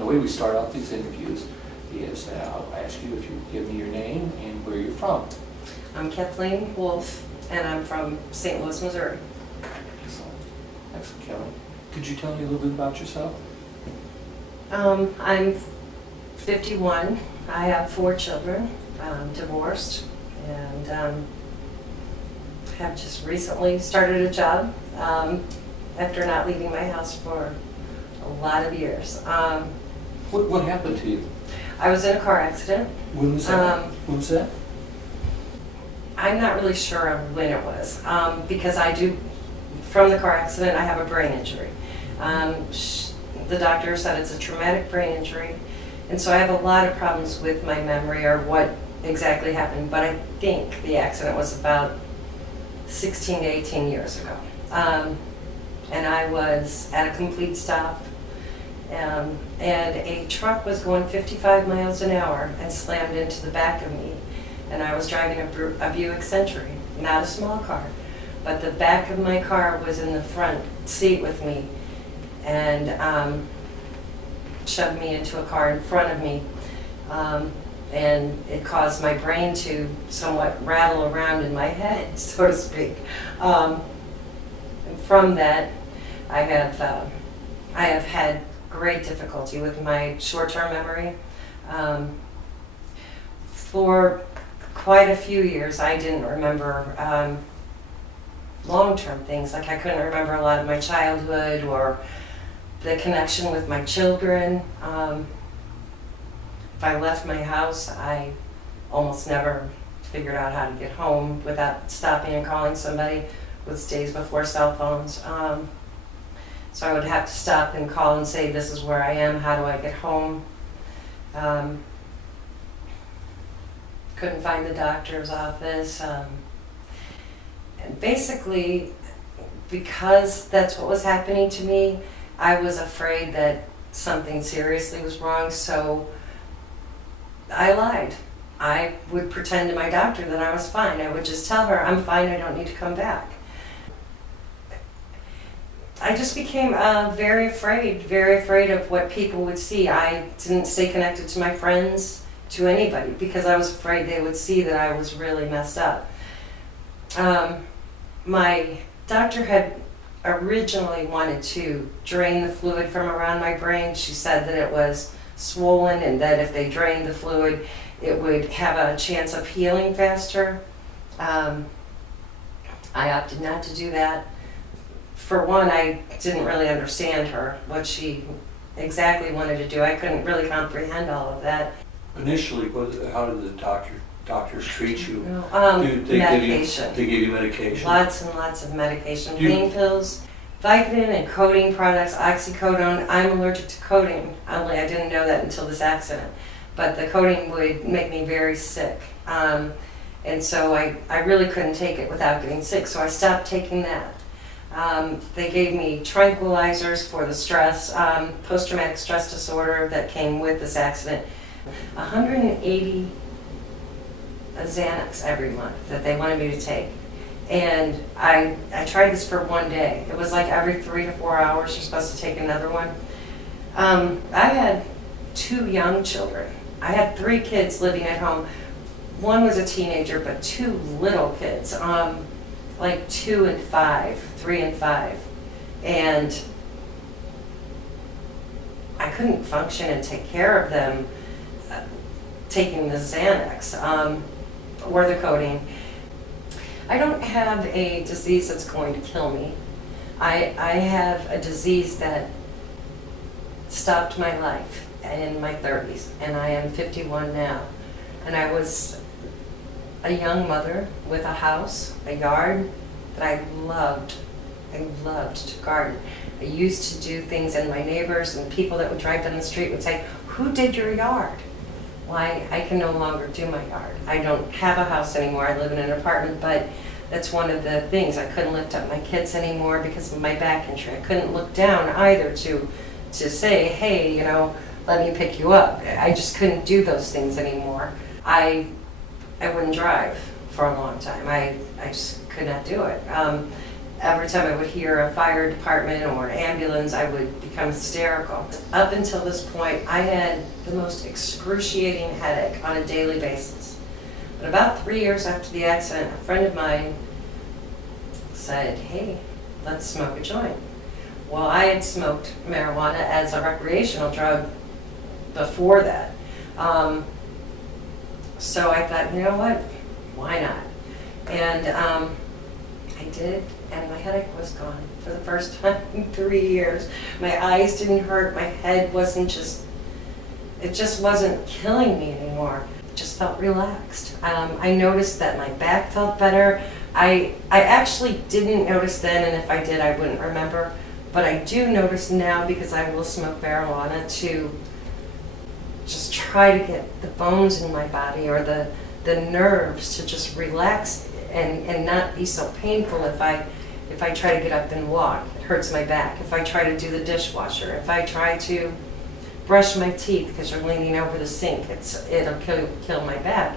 the way we start out these interviews is that I'll ask you if you give me your name and where you're from. I'm Kathleen Wolff, and I'm from St. Louis, Missouri. Excellent, Kelly. Could you tell me a little bit about yourself? I'm 51. I have 4 children. I'm divorced, and have just recently started a job after not leaving my house for a lot of years. What happened to you? I was in a car accident. When was that? When was that? I'm not really sure of when it was, because from the car accident, I have a brain injury. The doctor said it's a traumatic brain injury, and so I have a lot of problems with my memory or what exactly happened, but I think the accident was about 16 to 18 years ago. And I was at a complete stop, and a truck was going 55 miles an hour and slammed into the back of me. And I was driving a Buick Century, not a small car, but the back of my car was in the front seat with me, and shoved me into a car in front of me, and it caused my brain to somewhat rattle around in my head, so to speak. And from that, I have had great difficulty with my short-term memory. For quite a few years, I didn't remember long-term things. Like I couldn't remember a lot of my childhood or the connection with my children. If I left my house, I almost never figured out how to get home without stopping and calling somebody. It was days before cell phones. So I would have to stop and call and say, this is where I am, how do I get home? Couldn't find the doctor's office. And basically, because that's what was happening to me, I was afraid that something seriously was wrong, so I lied. I would pretend to my doctor that I was fine. I would just tell her, I'm fine, I don't need to come back. I just became very afraid of what people would see. I didn't stay connected to my friends, to anybody, because I was afraid they would see that I was really messed up. My doctor had originally wanted to drain the fluid from around my brain. She said that it was swollen and that if they drained the fluid, it would have a chance of healing faster. I opted not to do that. For one, I didn't really understand her, what she exactly wanted to do. I couldn't really comprehend all of that. Initially, how did the doctors treat you? Medication. They gave you medication? Lots and lots of medication. Pain pills, Vicodin and coating products, oxycodone. I'm allergic to coating. Only I didn't know that until this accident. But the coating would make me very sick. And so I really couldn't take it without getting sick, so I stopped taking that. They gave me tranquilizers for the stress, post-traumatic stress disorder that came with this accident. 180 Xanax every month that they wanted me to take. And I tried this for one day. It was like every 3 to 4 hours you're supposed to take another one. I had 2 young children. I had 3 kids living at home. One was a teenager, but 2 little kids, like 2 and 5, 3 and 5. And I couldn't function and take care of them taking the Xanax or the coating. I don't have a disease that's going to kill me. I have a disease that stopped my life in my 30s, and I am 51 now. And I was a young mother with a house, a yard that I loved. I loved to garden. I used to do things, and my neighbors and people that would drive down the street would say, "Who did your yard?" Why, I can no longer do my yard. I don't have a house anymore. I live in an apartment, but that's one of the things. I couldn't lift up my kids anymore because of my back injury. I couldn't look down either to say, hey, you know, let me pick you up. I just couldn't do those things anymore. I wouldn't drive for a long time. I just could not do it. every time I would hear a fire department or an ambulance, I would become hysterical. Up until this point, I had the most excruciating headache on a daily basis. But about 3 years after the accident, a friend of mine said, hey, let's smoke a joint. Well, I had smoked marijuana as a recreational drug before that. So I thought, you know what, why not? And I did, and my headache was gone for the first time in 3 years. My eyes didn't hurt, my head wasn't it just wasn't killing me anymore. It just felt relaxed. I noticed that my back felt better. I actually didn't notice then, and if I did, I wouldn't remember. But I do notice now, because I will smoke marijuana, to just try to get the bones in my body or the nerves to just relax and not be so painful if I try to get up and walk. It hurts my back. If I try to do the dishwasher, if I try to brush my teeth because you're leaning over the sink, it'll kill my back.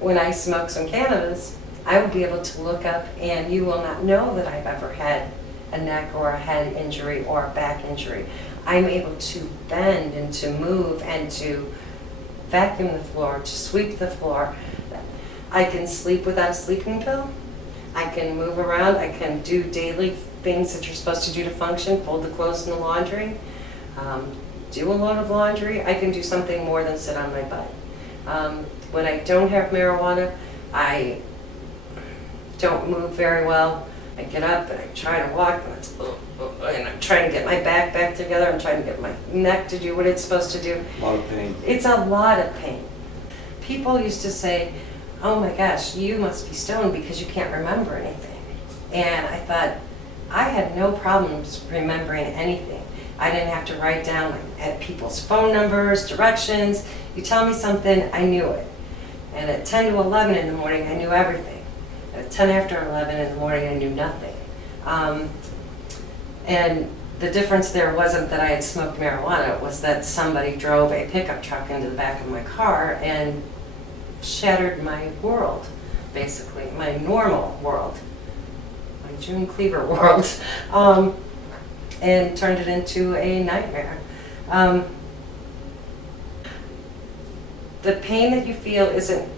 When I smoke some cannabis, I will be able to look up and you will not know that I've ever had a neck or a head injury or a back injury. I'm able to bend and to move and to vacuum the floor, to sweep the floor. I can sleep without a sleeping pill. I can move around. I can do daily things that you're supposed to do to function, fold the clothes in the laundry, do a load of laundry. I can do something more than sit on my butt. When I don't have marijuana, I don't move very well. I get up and I try to walk, and I'm trying to get my back together. I'm trying to get my neck to do what it's supposed to do. A lot of pain. It's a lot of pain. People used to say, oh my gosh, you must be stoned because you can't remember anything. And I thought, I had no problems remembering anything. I didn't have to write down at people's phone numbers, directions. You tell me something, I knew it. And at 10 to 11 in the morning, I knew everything. At 10 after 11 in the morning, I knew nothing. And the difference there wasn't that I had smoked marijuana, it was that somebody drove a pickup truck into the back of my car and shattered my world, basically, my normal world, my June Cleaver world, and turned it into a nightmare. The pain that you feel isn't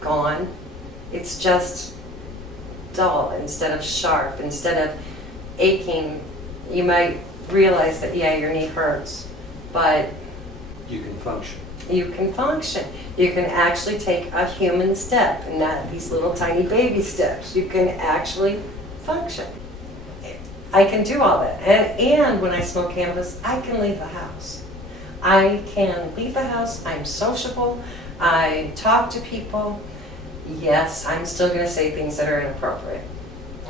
gone, it's just dull instead of sharp, instead of aching. You might realize that, yeah, your knee hurts, but You can function. you can function. You can actually take a human step and not these little tiny baby steps. You can actually function. I can do all that. And when I smoke cannabis, I can leave the house. I can leave the house. I'm sociable. I talk to people. Yes, I'm still going to say things that are inappropriate.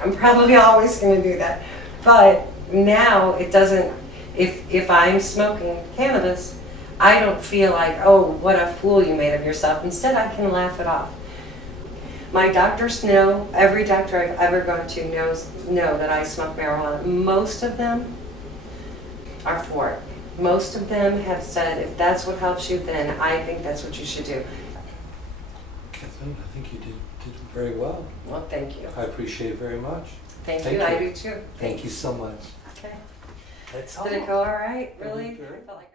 I'm probably always going to do that. But now it doesn't, if I'm smoking cannabis, I don't feel like, oh, what a fool you made of yourself. Instead, I can laugh it off. My doctors know, every doctor I've ever gone to know that I smoke marijuana. Most of them are for it. Most of them have said, if that's what helps you, then I think that's what you should do. Kathleen, I think you did very well. Well, thank you. I appreciate it very much. Thank you. I do too. Thank you so much. Okay. That's Did it go all right? Really? Very. I felt like